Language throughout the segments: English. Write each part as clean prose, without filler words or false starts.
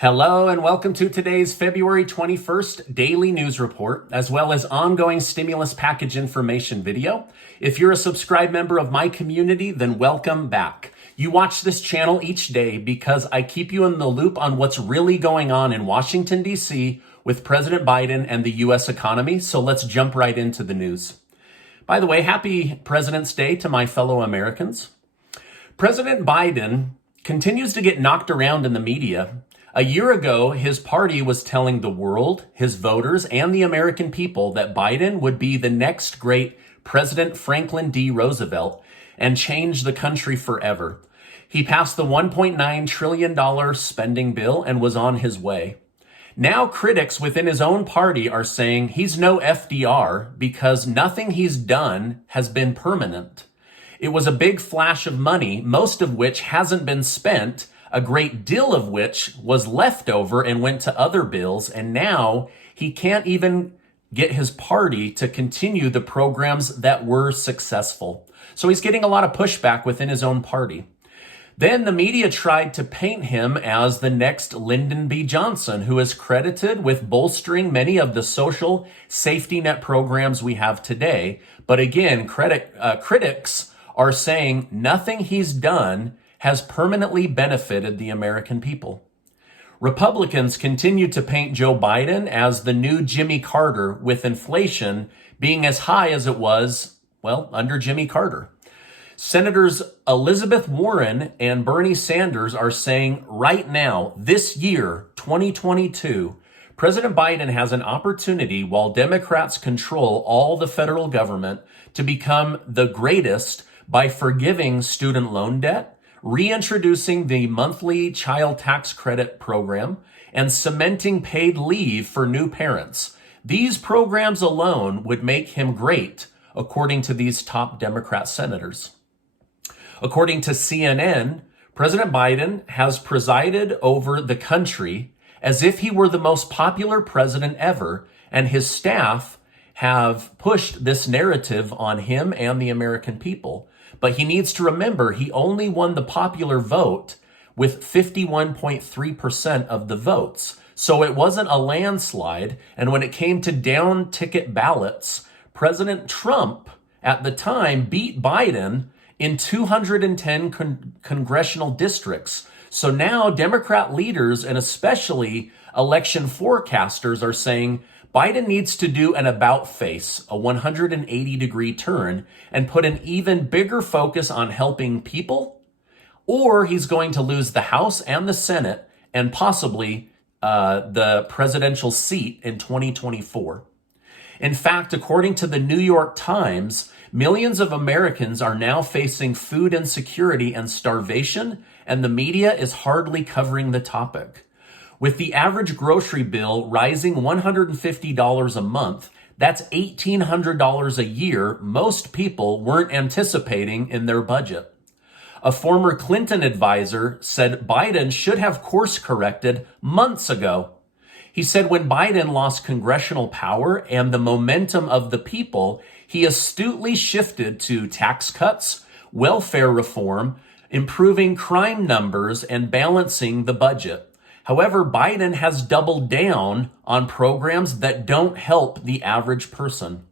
Hello and welcome to today's February 21st daily news report, as well as ongoing stimulus package information video. If you're a subscribed member of my community, then welcome back. You watch this channel each day because I keep you in the loop on what's really going on in Washington, D.C. with President Biden and the U.S. economy. So let's jump right into the news. By the way, happy President's Day to my fellow Americans. President Biden continues to get knocked around in the media. A year ago, his party was telling the world, his voters, and the American people that Biden would be the next great President Franklin D. Roosevelt and change the country forever. He passed the $1.9 trillion spending bill and was on his way. Now critics within his own party are saying he's no FDR because nothing he's done has been permanent. It was a big flash of money, most of which hasn't been spent, a great deal of which was left over and went to other bills, and now he can't even get his party to continue the programs that were successful. So he's getting a lot of pushback within his own party. Then the media tried to paint him as the next Lyndon B. Johnson, who is credited with bolstering many of the social safety net programs we have today. But again, critics are saying nothing he's done has permanently benefited the American people. Republicans continue to paint Joe Biden as the new Jimmy Carter, with inflation being as high as it was, under Jimmy Carter. Senators Elizabeth Warren and Bernie Sanders are saying right now, this year, 2022, President Biden has an opportunity, while Democrats control all the federal government, to become the greatest by forgiving student loan debt, reintroducing the monthly child tax credit program, and cementing paid leave for new parents. These programs alone would make him great, according to these top Democrat senators. According to CNN, President Biden has presided over the country as if he were the most popular president ever, and his staff have pushed this narrative on him and the American people. But he needs to remember he only won the popular vote with 51.3% of the votes. So it wasn't a landslide. And when it came to down ticket ballots, President Trump at the time beat Biden in 210 congressional districts. So now Democrat leaders and especially election forecasters are saying Biden needs to do an about face, a 180-degree turn, and put an even bigger focus on helping people, or he's going to lose the House and the Senate and possibly the presidential seat in 2024. In fact, according to the New York Times, millions of Americans are now facing food insecurity and starvation, and the media is hardly covering the topic. With the average grocery bill rising $150 a month, that's $1,800 a year most people weren't anticipating in their budget. A former Clinton advisor said Biden should have course corrected months ago. He said when Biden lost congressional power and the momentum of the people, he astutely shifted to tax cuts, welfare reform, improving crime numbers, and balancing the budget. However, Biden has doubled down on programs that don't help the average person.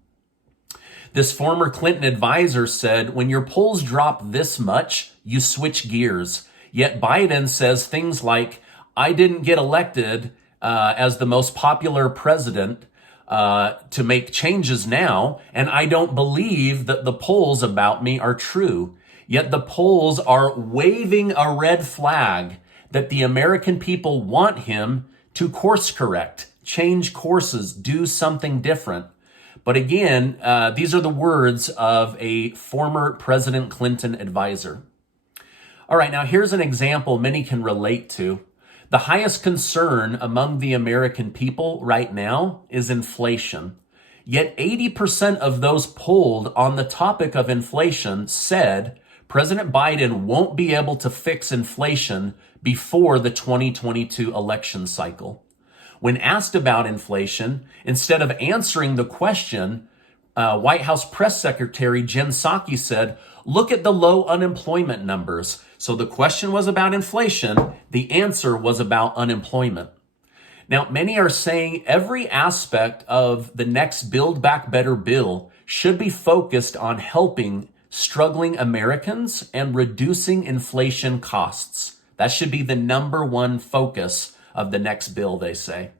This former Clinton advisor said, when your polls drop this much, you switch gears. Yet Biden says things like, I didn't get elected as the most popular president to make changes now, and I don't believe that the polls about me are true. Yet the polls are waving a red flag that the American people want him to course correct, change courses, do something different. But again, these are the words of a former President Clinton advisor. All right, now here's an example many can relate to. The highest concern among the American people right now is inflation. Yet 80% of those polled on the topic of inflation said President Biden won't be able to fix inflation before the 2022 election cycle. When asked about inflation, instead of answering the question, White House Press Secretary Jen Psaki said, look at the low unemployment numbers. So the question was about inflation. The answer was about unemployment. Now, many are saying every aspect of the next Build Back Better bill should be focused on helping struggling Americans and reducing inflation costs. That should be the number one focus of the next bill, they say.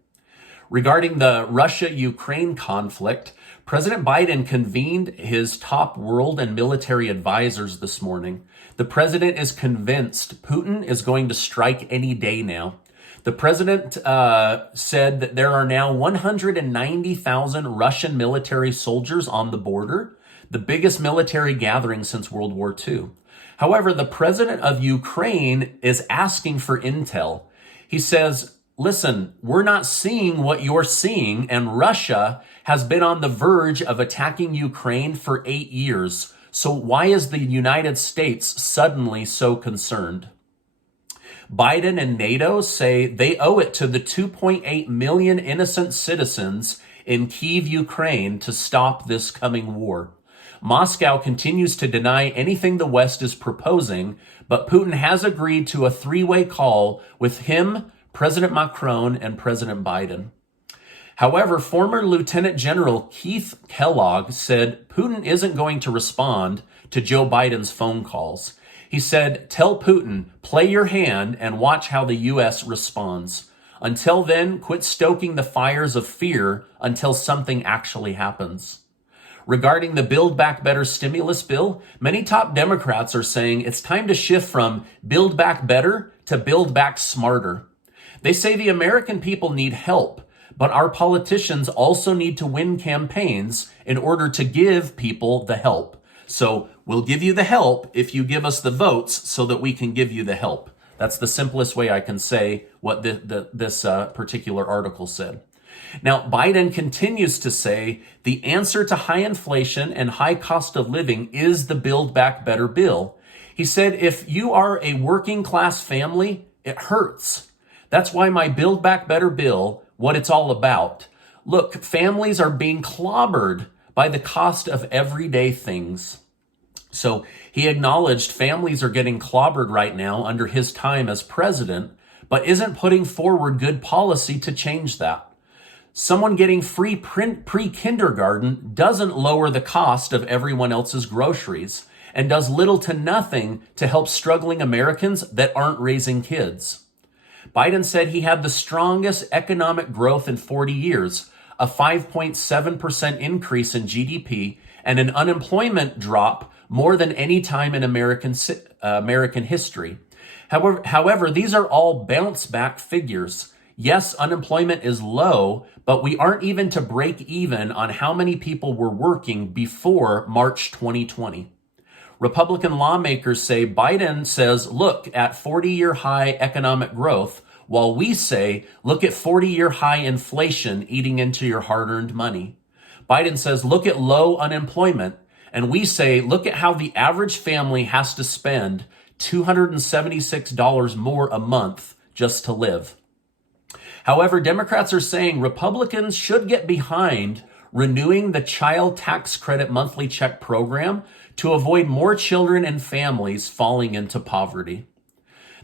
Regarding the Russia-Ukraine conflict, President Biden convened his top world and military advisors this morning. The president is convinced Putin is going to strike any day now. The president said that there are now 190,000 Russian military soldiers on the border, the biggest military gathering since World War II. However, the president of Ukraine is asking for intel. He says, listen, we're not seeing what you're seeing, and Russia has been on the verge of attacking Ukraine for 8 years. So why is the United States suddenly so concerned? Biden and NATO say they owe it to the 2.8 million innocent citizens in Kyiv, Ukraine, to stop this coming war. Moscow continues to deny anything the West is proposing, but Putin has agreed to a three-way call with him, President Macron, and President Biden. However, former Lieutenant General Keith Kellogg said Putin isn't going to respond to Joe Biden's phone calls. He said, tell Putin, play your hand and watch how the U.S. responds. Until then, quit stoking the fires of fear until something actually happens. Regarding the Build Back Better stimulus bill, many top Democrats are saying it's time to shift from Build Back Better to Build Back Smarter. They say the American people need help, but our politicians also need to win campaigns in order to give people the help. So we'll give you the help if you give us the votes so that we can give you the help. That's the simplest way I can say what this particular article said. Now, Biden continues to say the answer to high inflation and high cost of living is the Build Back Better bill. He said, if you are a working class family, it hurts. That's why my Build Back Better bill, what it's all about. Look, families are being clobbered by the cost of everyday things. So he acknowledged families are getting clobbered right now under his time as president, but isn't putting forward good policy to change that. Someone getting free pre-kindergarten doesn't lower the cost of everyone else's groceries and does little to nothing to help struggling Americans that aren't raising kids. Biden said he had the strongest economic growth in 40 years, a 5.7% increase in GDP, and an unemployment drop more than any time in American history. However, these are all bounce back figures. Yes, unemployment is low, but we aren't even to break even on how many people were working before March 2020. Republican lawmakers say Biden says, look at 40-year high economic growth, while we say, look at 40-year high inflation eating into your hard-earned money. Biden says, look at low unemployment. And we say, look at how the average family has to spend $276 more a month just to live. However, Democrats are saying Republicans should get behind renewing the child tax credit monthly check program to avoid more children and families falling into poverty.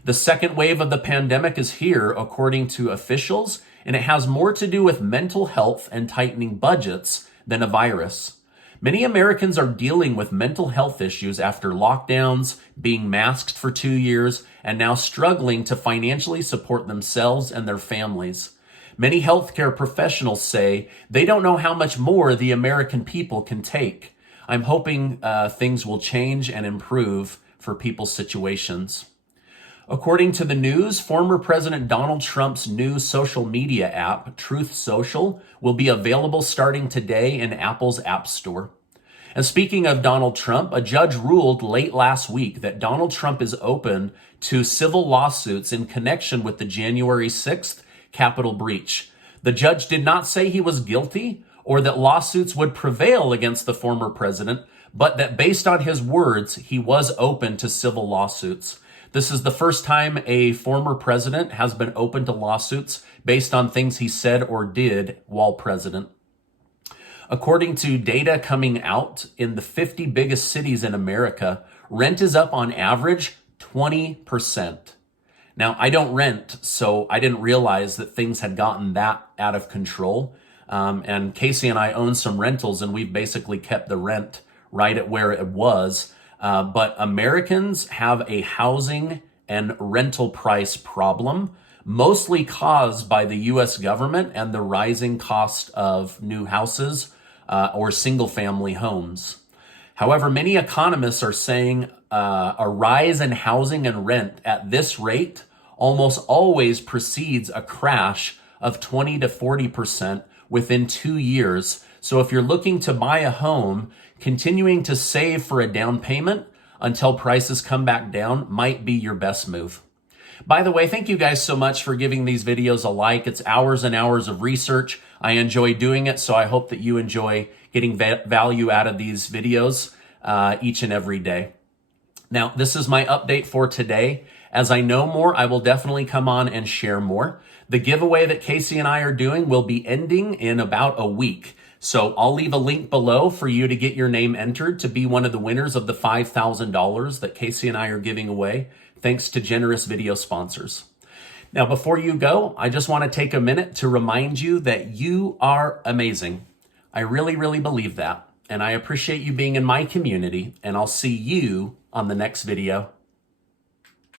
The second wave of the pandemic is here, according to officials, and it has more to do with mental health and tightening budgets than a virus. Many Americans are dealing with mental health issues after lockdowns, being masked for 2 years, and now struggling to financially support themselves and their families. Many healthcare professionals say they don't know how much more the American people can take. I'm hoping things will change and improve for people's situations. According to the news, former President Donald Trump's new social media app, Truth Social, will be available starting today in Apple's App Store. And speaking of Donald Trump, a judge ruled late last week that Donald Trump is open to civil lawsuits in connection with the January 6th Capitol breach. The judge did not say he was guilty or that lawsuits would prevail against the former president, but that based on his words, he was open to civil lawsuits. This is the first time a former president has been open to lawsuits based on things he said or did while president. According to data coming out in the 50 biggest cities in America, rent is up on average 20%. Now, I don't rent, so I didn't realize that things had gotten that out of control. And Casey and I own some rentals, and we've basically kept the rent right at where it was. But Americans have a housing and rental price problem, mostly caused by the U.S. government and the rising cost of new houses or single-family homes. However, many economists are saying a rise in housing and rent at this rate almost always precedes a crash of 20 to 40% within 2 years. So if you're looking to buy a home, continuing to save for a down payment until prices come back down might be your best move. By the way, thank you guys so much for giving these videos a like. It's hours and hours of research. I enjoy doing it, so I hope that you enjoy getting value out of these videos each and every day. Now, this is my update for today. As I know more, I will definitely come on and share more. The giveaway that Casey and I are doing will be ending in about a week. So I'll leave a link below for you to get your name entered to be one of the winners of the $5,000 that Casey and I are giving away, thanks to generous video sponsors. Now, before you go, I just want to take a minute to remind you that you are amazing. I really, really believe that. And I appreciate you being in my community, and I'll see you on the next video.